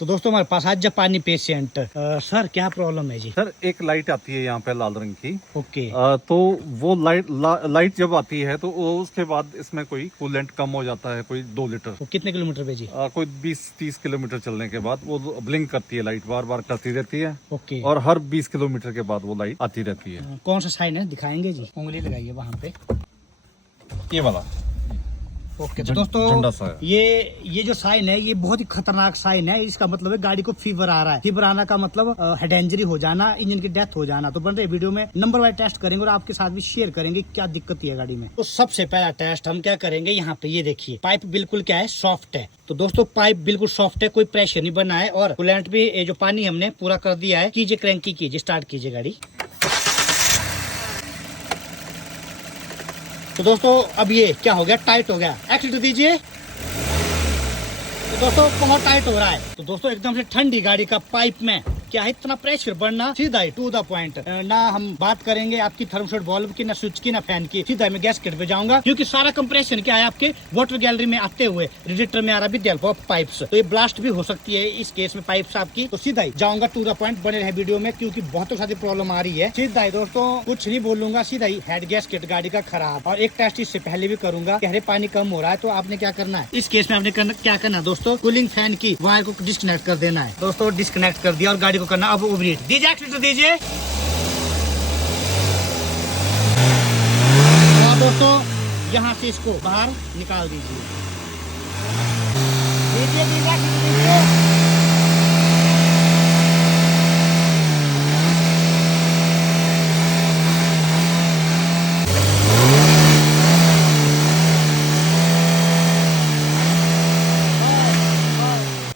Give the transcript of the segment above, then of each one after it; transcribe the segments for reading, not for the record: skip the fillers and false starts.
तो दोस्तों हमारे पास आज जापानी पेशेंट सर क्या प्रॉब्लम है जी? सर एक लाइट आती है यहाँ पे लाल रंग की। ओके। तो वो लाइट जब आती है तो उसके बाद इसमें कोई कूलेंट कम हो जाता है, कोई 2 लीटर। तो कितने किलोमीटर पे जी? कोई 20-30 किलोमीटर चलने के बाद वो ब्लिंक करती है, लाइट बार बार करती रहती है। ओके। और हर 20 किलोमीटर के बाद वो लाइट आती रहती है। कौन सा साइन है दिखाएंगे जी? उंगली लगाइए वहाँ पे। ये वाला ओके तो दोस्तों झंडा सा है। ये जो साइन है ये बहुत ही खतरनाक साइन है। इसका मतलब है गाड़ी को फीवर आ रहा है। फीवर आना का मतलब हेड इंजरी हो जाना, इंजन की डेथ हो जाना। तो बन रहे वीडियो में नंबर वाइज टेस्ट करेंगे और आपके साथ भी शेयर करेंगे क्या दिक्कत है गाड़ी में। तो सबसे पहला टेस्ट हम क्या करेंगे, यहाँ पे ये देखिए पाइप बिल्कुल क्या है, सॉफ्ट है। तो दोस्तों पाइप बिल्कुल सॉफ्ट है, कोई प्रेशर नहीं बना है और कूलेंट भी ये जो पानी हमने पूरा कर दिया है। कीजिए क्रैंकी कीजिए, स्टार्ट कीजिए गाड़ी। तो दोस्तों अब ये क्या हो गया, टाइट हो गया। एक्सीटर दीजिए। तो दोस्तों बहुत टाइट हो रहा है। तो दोस्तों एकदम से ठंडी गाड़ी का पाइप में क्या है इतना प्रेशर बढ़ना, सीधा ही टू द पॉइंट। ना हम बात करेंगे आपकी थर्मोस्टेट वाल्व की, ना स्विच की, ना फैन की। सीधा मैं गैसकेट पे जाऊंगा क्योंकि सारा कंप्रेशन क्या है आपके वाटर गैलरी में आते हुए रेडिएटर में आ रहा विद हेल्प ऑफ पाइप्स। तो ये ब्लास्ट भी हो सकती है इस केस में पाइप्स आपकी। तो सीधा ही जाऊंगा टू द पॉइंट, बने रहे वीडियो में क्योंकि बहुत सारी प्रॉब्लम आ रही है। सीधा ही दोस्तों कुछ नहीं बोलूंगा, सीधा ही हेड गैसकेट गाड़ी का खराब। और एक टेस्ट इससे पहले भी करूंगा, गहरे पानी कम हो रहा है। तो आपने क्या करना है इस केस में, आपने क्या करना है दोस्तों, कूलिंग फैन की वायर को डिस्कनेक्ट कर देना है। दोस्तों डिस्कनेक्ट कर दिया और गाड़ी को करना अब ओवरहीट। दीजिए एक्सीटर दीजिए। और दोस्तों यहाँ से इसको बाहर निकाल दीजिए। दीजिए दीजिए एक्सीटर दीजिए।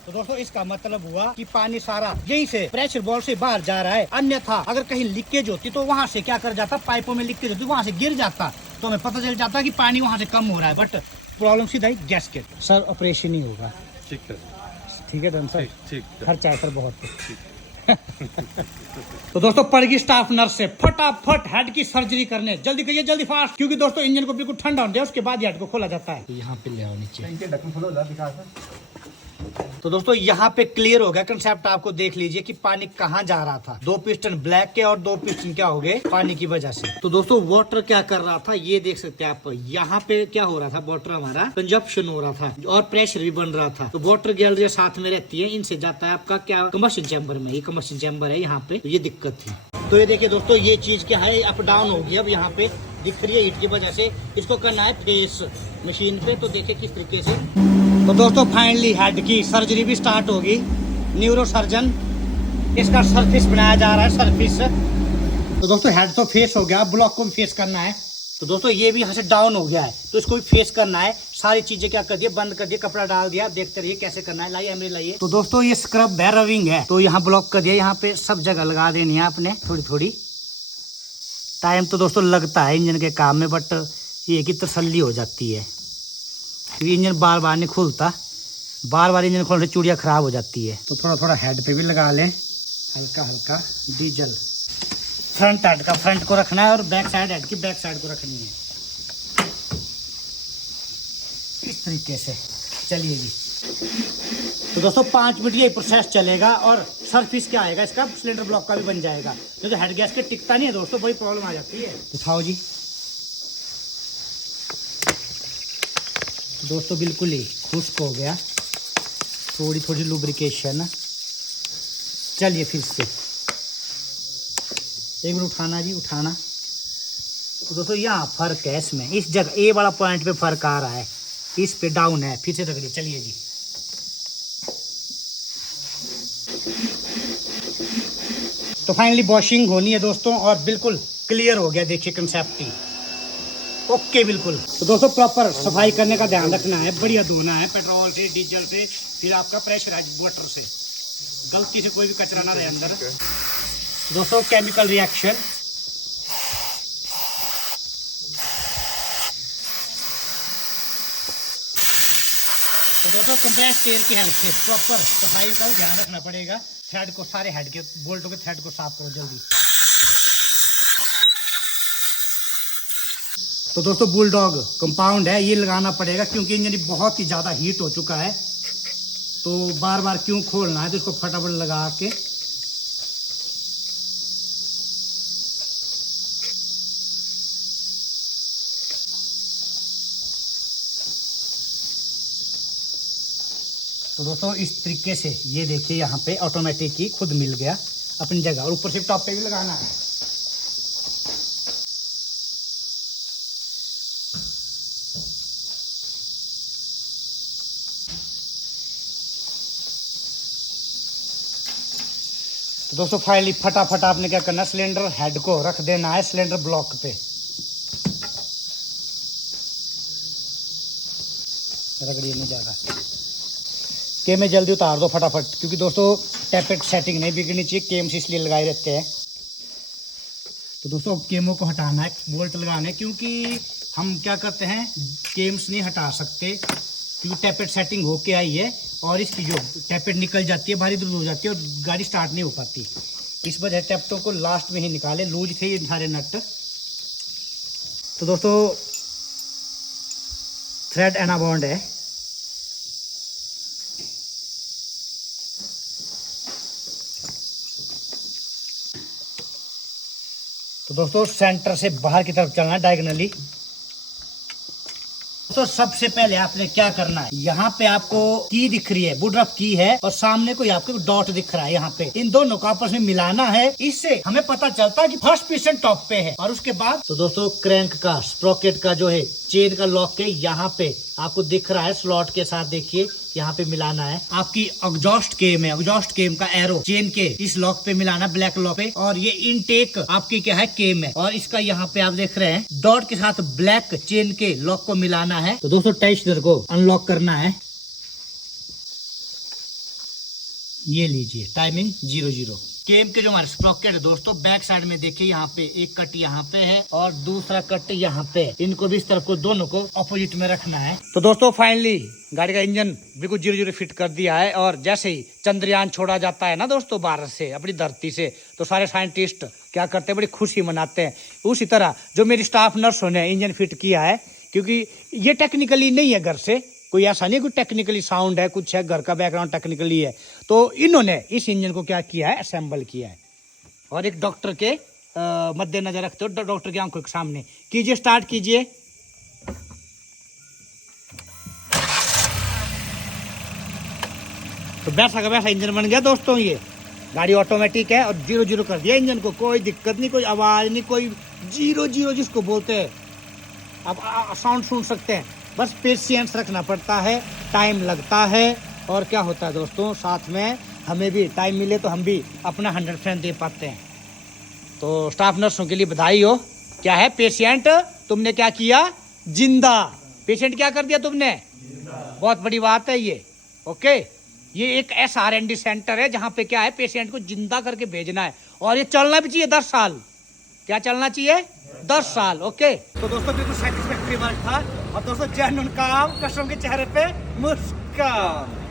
दोस्तों इसका मतलब हुआ कि पानी सारा यहीं से प्रेशर बॉल से बाहर जा रहा है। अन्यथा अगर कहीं लीकेज होती तो वहाँ से क्या कर जाता, पाइपों में लीकेज होती, वहाँ से गिर जाता तो हमें पता चल जाता कि पानी वहाँ से कम हो रहा है। बट प्रॉब्लम सीधा ही गैसकेट। सर ऑपरेशन ही होगा। ठीक है, ठीक है डन सर। ठीक। खर्चा है सर बहुत। तो दोस्तों पड़गी स्टाफ नर्स से फटाफट हेड की सर्जरी करने। जल्दी करिए, जल्दी फास्ट, क्योंकि दोस्तों इंजन को बिल्कुल ठंडा होने उसके बाद हेड को खोला जाता है। तो यहाँ पे ले आओ नीचे। तो दोस्तों यहाँ पे क्लियर हो गया कंसेप्ट। आपको देख लीजिए कि पानी कहाँ जा रहा था। 2 पिस्टन ब्लैक के और 2 पिस्टन क्या हो गए पानी की वजह से। तो दोस्तों वाटर क्या कर रहा था ये देख सकते हैं आप। यहाँ पे क्या हो रहा था, वाटर हमारा कंजप्शन हो रहा था और प्रेशर भी बन रहा था। तो वाटर गैलरी साथ में रहती है, इनसे जाता है आपका क्या कम्बशन चैम्बर में। ये कम्बशन चैम्बर है यहाँ पे, तो ये दिक्कत थी। तो ये देखिए दोस्तों ये चीज क्या है, अप डाउन होगी। अब यहाँ पे दिख रही है हीट की वजह से। इसको करना है फेस मशीन पे। तो देखिए किस तरीके से। तो दोस्तों फाइनली हेड की सर्जरी भी स्टार्ट होगी। न्यूरो सर्जन इसका सरफेस बनाया जा रहा है, सरफेस। तो दोस्तों हेड तो फेस हो गया, ब्लॉक को भी फेस करना है। तो दोस्तों ये भी यहाँ से डाउन हो गया है, तो इसको भी फेस करना है। सारी चीजें क्या कर दिए, बंद कर दिए, कपड़ा डाल दिया। देखते रहिए कैसे करना है। लाइए एमरी लाइए। तो दोस्तों ये स्क्रब है, रविंग है, तो यहाँ ब्लॉक कर दिया। यहाँ पे सब जगह लगा देनी है आपने थोड़ी थोड़ी। टाइम तो दोस्तों लगता है इंजन के काम में, बट ये की तसल्ली हो जाती है क्योंकि इंजन बार बार नहीं खुलता। बार बार इंजन खोलने से चूड़ियाँ खराब हो जाती है। तो थोड़ा थोड़ा हेड पे भी लगा लें, हल्का हल्का डीजल। फ्रंट हेड का फ्रंट को रखना है और बैक साइड हेड की बैक साइड को रखनी है, इस तरीके से। चलिए जी। तो दोस्तों 5 मिनट ये प्रोसेस चलेगा और सरफेस क्या आएगा इसका, सिलेंडर ब्लॉक का भी बन जाएगा। तो हेड गैस के टिकता नहीं है दोस्तों, बड़ी प्रॉब्लम आ जाती है। उठाओ जी। दोस्तों बिल्कुल ही खुश्क हो गया, थोड़ी थोड़ी लुब्रिकेशन। चलिए फिर से 1 मिनट उठाना जी, उठाना। तो दोस्तों यहाँ फर्क है इसमें, इस जगह ए वाला पॉइंट पे फर्क आ रहा है, इस पे डाउन है। फिर से रखिए। चलिए जी। तो फाइनली वॉशिंग होनी है दोस्तों और बिल्कुल क्लियर हो गया। देखिए कंसेप्ट ही ओके बिल्कुल। तो दोस्तों प्रॉपर सफाई करने का ध्यान रखना है, बढ़िया धोना है पेट्रोल से, डीजल से, फिर आपका प्रेशराइज्ड वाटर से। गलती से कोई भी कचरा ना रहे अंदर। दोस्तों केमिकल रिएक्शन। तो दोस्तों कंप्रेस्ड एयर की हेल्प से प्रॉपर सफाई का ध्यान रखना पड़ेगा। थ्रेड को, सारे हेड के बोल्टों के थ्रेड को साफ करो जल्दी। तो दोस्तों बुलडॉग कंपाउंड है, ये लगाना पड़ेगा क्योंकि इंजन बहुत ही ज़्यादा हीट हो चुका है। तो बार बार क्यों खोलना है, तो इसको फटाफट लगा के तो दोस्तों इस तरीके से ये देखिए यहाँ पे ऑटोमेटिक ही खुद मिल गया अपनी जगह, और ऊपर से टॉप पे भी लगाना है। तो दोस्तों फाइनली फटाफट आपने क्या करना है, सिलेंडर हेड को रख देना है सिलेंडर ब्लॉक पे। रगड़िए नहीं ज़्यादा के में जल्दी उतार दो फटाफट, क्योंकि दोस्तों टैपेट सेटिंग नहीं बिगड़नी चाहिए, केम्स इसलिए लगाए रहते हैं। तो दोस्तों केमों को हटाना है, बोल्ट लगाना है, क्योंकि हम क्या करते हैं केम्स नहीं हटा सकते क्योंकि टैपेट सेटिंग होके आई है और इसकी जो टैपेट निकल जाती है भारी दूर हो जाती है और गाड़ी स्टार्ट नहीं हो पाती। इस वजह टैपेटों को लास्ट में ही निकाले, लूज थे ये सारे नट। तो दोस्तों थ्रेड एनाबॉन्ड है, तो दोस्तों सेंटर से बाहर की तरफ चलना है डायगोनली। तो सबसे पहले आपने क्या करना है, यहाँ पे आपको की दिख रही है, वुडरफ की है, और सामने कोई आपको डॉट दिख रहा है, यहाँ पे इन दोनों को आपस में मिलाना है। इससे हमें पता चलता है कि फर्स्ट पिस्टन टॉप पे है। और उसके बाद तो दोस्तों क्रैंक का स्प्रोकेट का जो है चेन का लॉक के यहाँ पे आपको दिख रहा है स्लॉट के साथ, देखिए यहाँ पे मिलाना है। आपकी एग्जॉस्ट केम है, एग्जॉस्ट केम का एरो चेन के इस लॉक पे मिलाना, ब्लैक लॉक पे। और ये इनटेक आपकी क्या है केम है, और इसका यहाँ पे आप देख रहे हैं डॉट के साथ ब्लैक चेन के लॉक को मिलाना है। तो दोस्तों टेस्टर को अनलॉक करना है, ये लीजिए टाइमिंग 00। केम के जो हमारे स्प्रॉकेट है दोस्तों बैक साइड में देखिए, यहाँ पे एक कट यहाँ पे है और दूसरा कट यहाँ पे, इनको भी इस तरफ को दोनों को ऑपोजिट में रखना है। तो दोस्तों फाइनली गाड़ी का इंजन बिल्कुल 00 फिट कर दिया है। और जैसे ही चंद्रयान छोड़ा जाता है ना दोस्तों भारत से, अपनी धरती से, तो सारे साइंटिस्ट क्या करते हैं, बड़ी खुशी मनाते हैं। उसी तरह जो मेरी स्टाफ नर्सों ने इंजन फिट किया है, क्योंकि ये टेक्निकली नहीं है घर से, कोई ऐसा नहीं कोई टेक्निकली साउंड है, कुछ है घर का बैकग्राउंड टेक्निकली है, तो इन्होंने इस इंजन को क्या किया है, असेंबल किया है। और एक डॉक्टर के मद्देनजर रखते हो, डॉक्टर की आंखों के सामने कीजिए, स्टार्ट कीजिए। तो वैसा का वैसा इंजन बन गया दोस्तों। ये गाड़ी ऑटोमेटिक है और 00 कर दिया इंजन को, कोई दिक्कत नहीं, कोई आवाज नहीं, कोई 00 जिसको बोलते हैं आप साउंड सुन सकते हैं। बस पेशेंस रखना पड़ता है, टाइम लगता है, और क्या होता है दोस्तों साथ में हमें भी टाइम मिले तो हम भी अपना 100% दे पाते हैं। तो स्टाफ नर्सों के लिए बधाई हो। क्या है पेशेंट तुमने क्या किया, जिंदा। पेशेंट क्या कर दिया तुमने, बहुत बड़ी बात है ये। ओके, ये एक SR&D सेंटर है जहाँ पे क्या है पेशेंट को जिंदा करके भेजना है, और ये चलना भी चाहिए 10 साल। क्या चलना चाहिए, 10 साल। ओके, तो दोस्तों बिल्कुल सेटिस्फैक्टरी वर्क था, और दोस्तों जेन्युइन काम, कस्टमर के चेहरे पे मुस्कान।